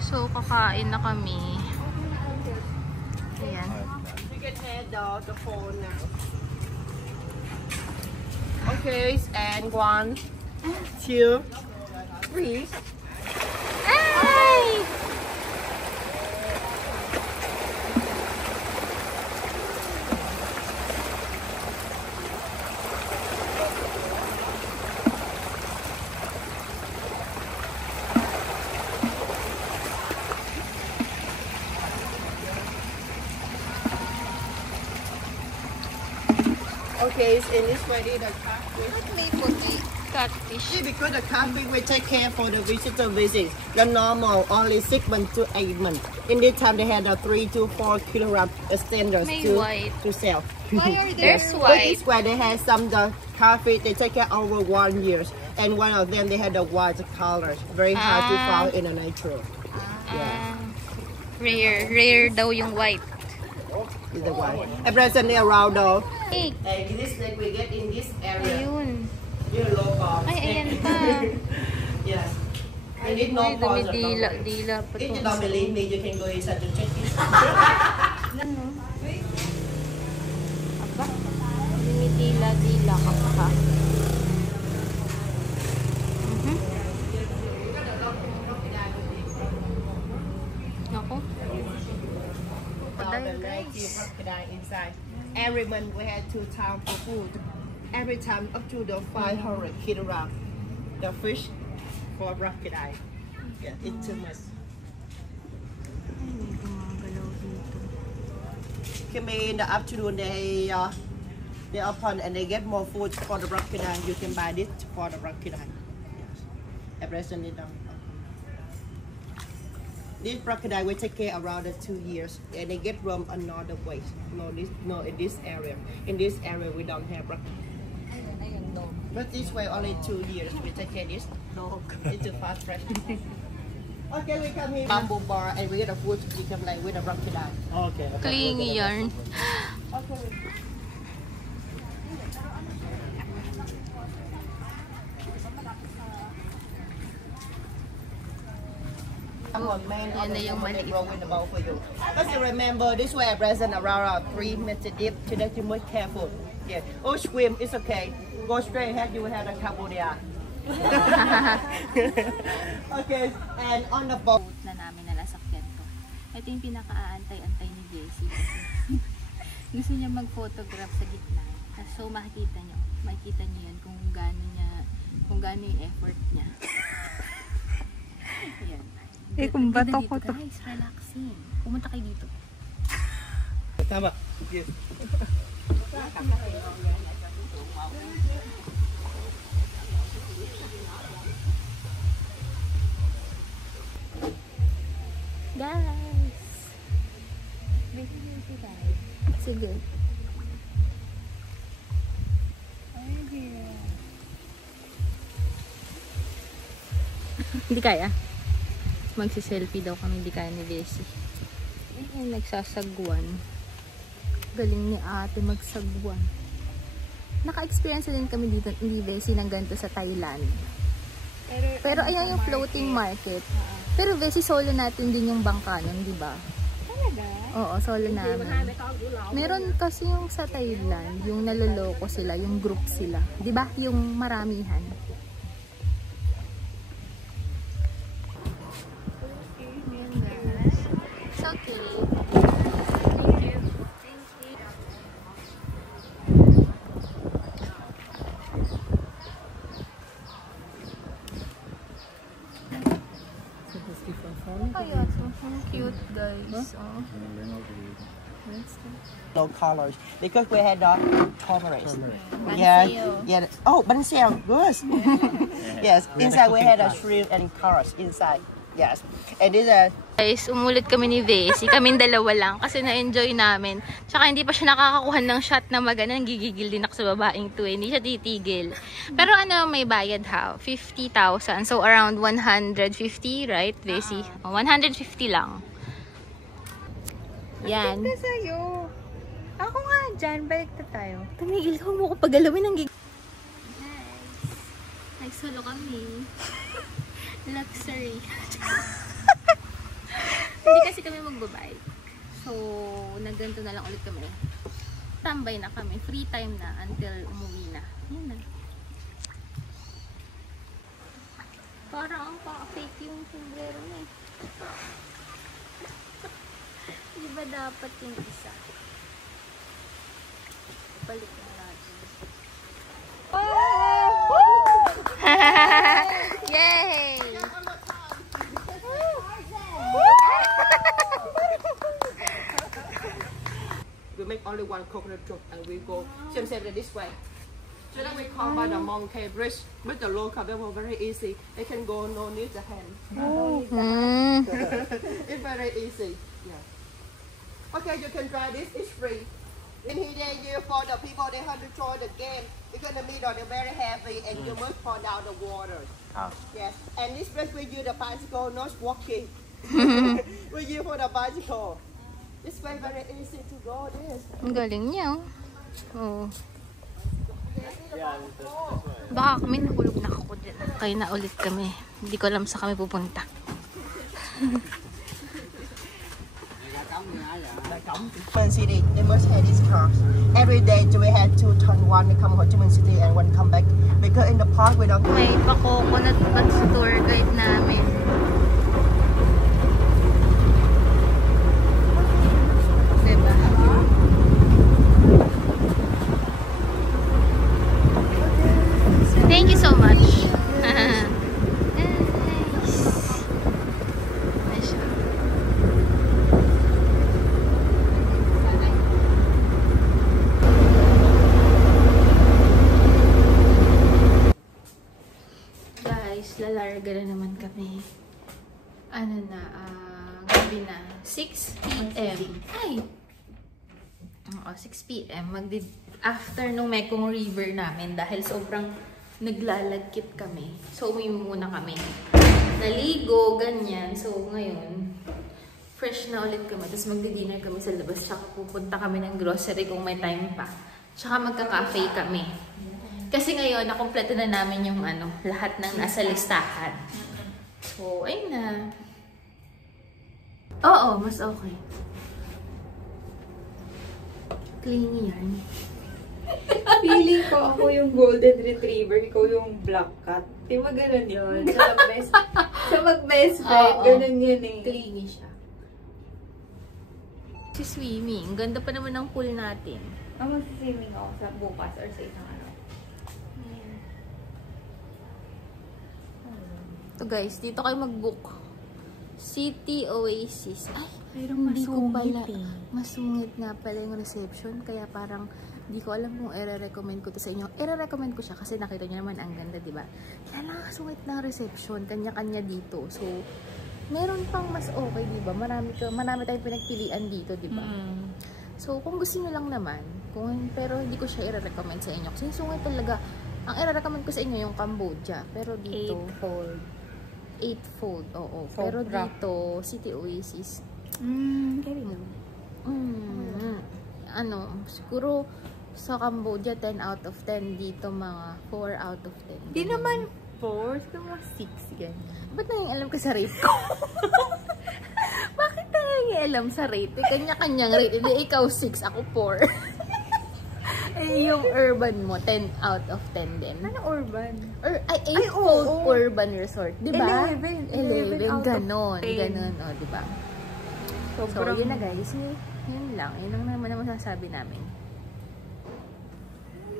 So, kakain na kami. Ayan. We can head the phone now. Okay, and 1, 2, 3. Hey! Okay, and this way the catfish. May puti. Catfish. See, because the catfish we take care for the visitor visit. The normal only 6 months to 8 months. In this time they had a 3 to 4 kilogram standards May to white. to sell. Why are there's But white? this way they have some the catfish they take care over 1 year, and one of them they had the white color. Very hard to find in the nature. Rare daw yung white. Is the white. And presently around though. Hey, And this snake we get in this area. ayun. You're local. Ay, ayan pa. Yes. And it no Ay, pause. dila pa If you to. don't believe me, you can go inside to check it. Ano? Aba, dumidila ka pa. Ako. Dahil guys. Crocodile inside. Every month we had 2 times for food. Every time up to the 500 kilogram. The fish for crocodile. Yeah, it's too much. Ay, may gumagalaw dito. Can be in the afternoon they open and they get more food for the crocodile. You can buy this for the crocodile. Yes. And presently down. This crocodile will take care around 2 years and they get from another way. No, in this area. In this area we don't have crocodile. No. But this way only 2 years we take care of this. No, it's too fast fresh. Okay, we come here bamboo bar and we get a food become like with a crocodile. Okay. Clingy yarn. Okay. Yan na yung maliit. Just remember, this way I present around 3 meters deep, so that you must careful. Yeah. Oh, swim, it's okay. Go straight ahead, you will have a couple there. Okay, and on the boat. Na namin na lasakyan to. Ito yung pinaka-aantay-antay ni Jessie. Gusto niya mag-photograph sa gitna. So makikita niyo yan kung gaano yung effort niya. Yan. Kung bato ko to. Guys, relaxing. Pumunta kayo dito. Tama. Yes. Guys! Busy guys. Sige. Hindi kaya. Magsiselfie daw kami, hindi kaya ni Bessie. Ay, nagsasagwan. Galing ni ate magsagwan. Naka-experience din kami dito ni Bessie ng ganito sa Thailand. Pero ayan yung floating market. Pero Bessie, solo natin din yung bangka nun, di ba? Talaga? Oo, solo namin. Meron kasi yung sa Thailand, yung naloloko sila, yung group sila. Di ba? Yung maramihan. It's okay. Thank you. Kaya to. Ang cute guys. Oh. No colors because we had colors. Yeah, yeah. Oh, banseo, good. Yes, inside we had a shrimp and colors inside. Yes, and these are. Guys, umulit kami ni Bessie. Kaming dalawa lang kasi na-enjoy namin. Tsaka hindi pa siya nakakakuha ng shot na maganda. Gigigil din ako sa babaeng to. Hindi siya titigil. Pero ano, may bayad ha? 50,000. So around 150, right, Bessie? 150 lang. Yan. Ito sa'yo. Ako nga dyan. Balik na tayo. Tumigil ko mo ko pagalawin ng gig. Guys, nagsolo kami. Luxury. kami magbabike. So, nagganto na lang ulit kami. Tambay na kami. Free time na until umuwi na. Yun na. Parang ang pa-fake yung sombrero niya. Di ba dapat yung isa? Balik na natin. Yay! We make only one coconut drop and we go same this way. So then we come by the Monkey Bridge with the local people, very easy. They can go no need the hand. It's very easy. Yeah. Okay, you can try this. It's free. In here, you for the people they have to join the game. Because the middle they're very heavy and you must fall down the water. Oh. Yes. And this place we use the bicycle, not walking. We use for the bicycle. This way very easy to go. This. Ang galing niya, oh. Baka kami nahulog na ako dyan. Kaya na ulit kami. Hindi ko alam sa kami pupunta. Ho Chi Minh City, they must have these cars. Every day we had to turn one to come Ho Chi Minh City and one come back. Because in the park we don't. May pa-coconut pag tour guide namin. Diba? Thank you so much. Lalarga na naman kami. Ano na, gabi na. 6 p.m. Ay! Oo, 6 p.m. After nung Mekong River namin, dahil sobrang naglalagkit kami. So, uwi muna kami. Naligo, ganyan. So, ngayon, fresh na ulit kami. Tapos magdi-dinner kami sa labas. Tsaka pupunta kami ng grocery kung may time pa. Tsaka magka-cafe kami. Kasi ngayon, nakompleto na namin yung lahat ng nasa listahan. So, ayun na. Oo, mas okay. Clingy yan. Feeling ko ako yung golden retriever, ikaw yung black cat. Di ba ganun yun? Sa mag-best friend, ganun yun eh. Clingy siya. Si swimming. Ganda pa naman ng pool natin. Mag-swimming ako sa bukas or sa isang So guys, dito kayo mag-book. City Oasis. Ay, mayroong masungit eh. Masungit nga pala yung reception. Kaya parang, di ko alam kung i-recommend ko to sa inyo. I-recommend ko siya kasi nakita nyo naman ang ganda, diba? Nakakasungit na reception. Kanya-kanya dito. So, meron pang mas okay, diba? Marami tayong pinagpilian dito, diba? So, kung gusto nyo lang naman, pero hindi ko siya i-recommend sa inyo. Kasi yung sungit talaga, ang i-recommend ko sa inyo yung Cambodia. Pero dito, 8-fold, oo. So, pero dito, City Oasis. Siguro sa Cambodia, 10 out of 10. Dito, mga 4 out of 10. Di naman 4, siguro mga 6, ganyan. Ba't nangingalam ka sa rate ko? Bakit nangingalam sa rate? Kanya-kanyang rate. Hindi, ikaw 6, ako 4. Eh, yung urban mo, 10 out of 10 din. Ano urban? 8-fold urban resort. Diba? 11 ganon. Ganon, o, diba? So, yun na guys. Yun lang. Yun lang naman ang masasabi namin.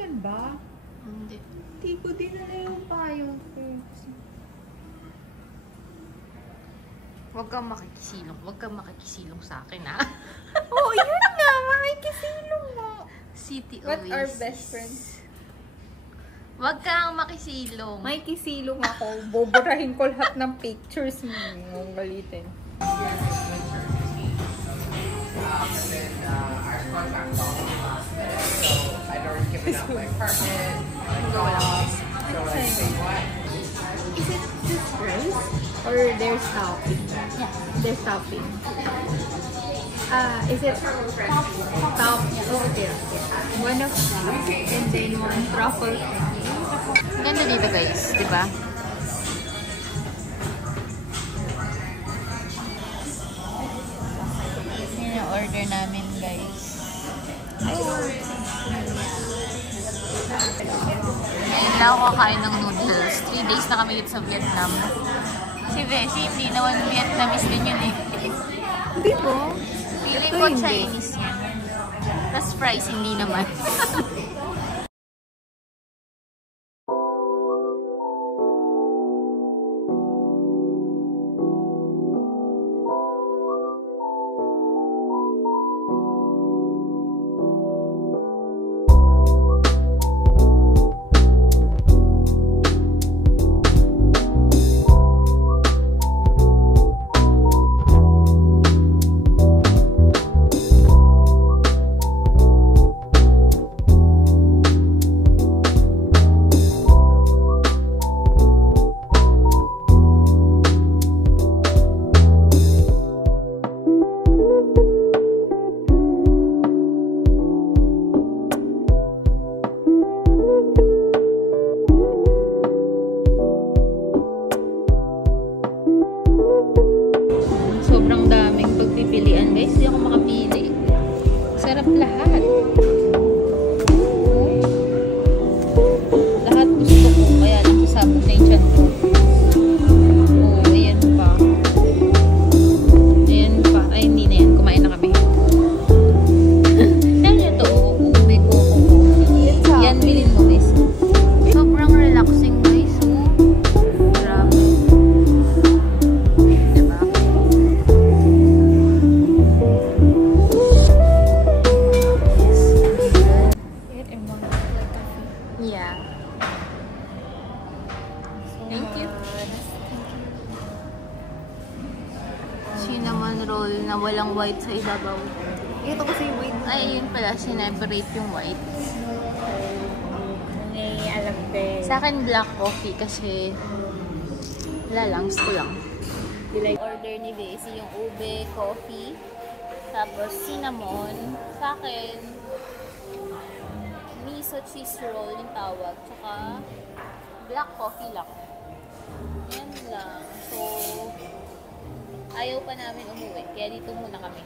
Ano ba? Hindi. Hindi ko din na yung payo. Huwag kang makikisilong. Huwag kang makikisilong sa akin, ha? Oo, yun nga. Makikisilong mo. City Oasis. What are best friends? Huwag kang makisilong. May kisilong ako. Boburahin ko lahat ng pictures mo. Ang galitin. Is it just rice? Or there's topping? Yeah. There's topping. Is it top? Oh, okay. One of these and then one truffle. Ganda dito guys, di ba? order namin, guys. Ngayon lang ako kakain ng noodles. 3 days na kami dito sa Vietnam. Si Bessie, hindi naman Vietnamese din yun eh. Hindi po. Feeling ko Chinese yan. Tapos fries, hindi naman. Sobrang daming pagpipilian, guys. Hindi ako makapili. Sarap lahat. Lahat gusto ko. Kaya lang sasabog na yung tiyan ko. Oh, ayan pa. Ayan pa. Ay, hindi na yan. Kumain na kami. Ano ito? Ube ko. Yan, bilhin mo, guys. Sobrang relaxing, guys. Grabe. Yeah. Thank you. Cinnamon roll na walang white sa ibabaw. Ito kasi yung white. Ay, yun pala. Sineperate yung white. Hindi, alam din. Sa akin, black coffee kasi wala lang. Gusto lang. Order ni Bessie yung ube, coffee, tapos cinnamon. Sa akin, miso cheese roll yung tawag, tsaka black coffee lang. Yan lang. So, ayaw pa namin umuwi, kaya dito muna kami.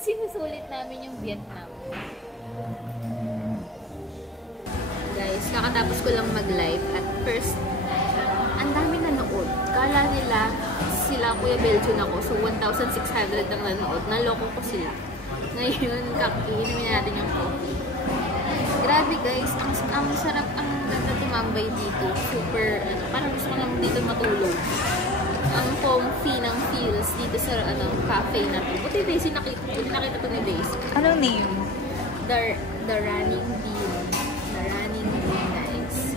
Sinusulit namin yung Vietnam. Guys, nakatapos ko lang mag-live at first, ang dami nanood. Kala nila sila Kuya Belgian ako, so 1,600 ang nanood. Naloko ko sila. Ngayon, iinumin natin yung coffee. Grabe guys, ang sarap, ang ganda tumambay dito. Super, parang gusto ko lang dito matulog. Ang comfy ng feels dito sa cafe na to. Buti Daisy, nakita ko ni Daisy. Anong name? The Running Bean. The Running Bean, guys.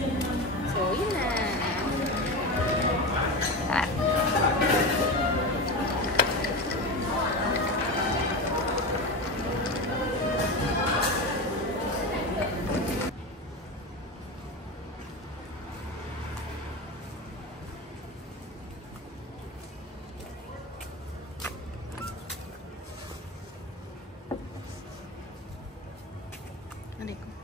So, yun na. Ano ko?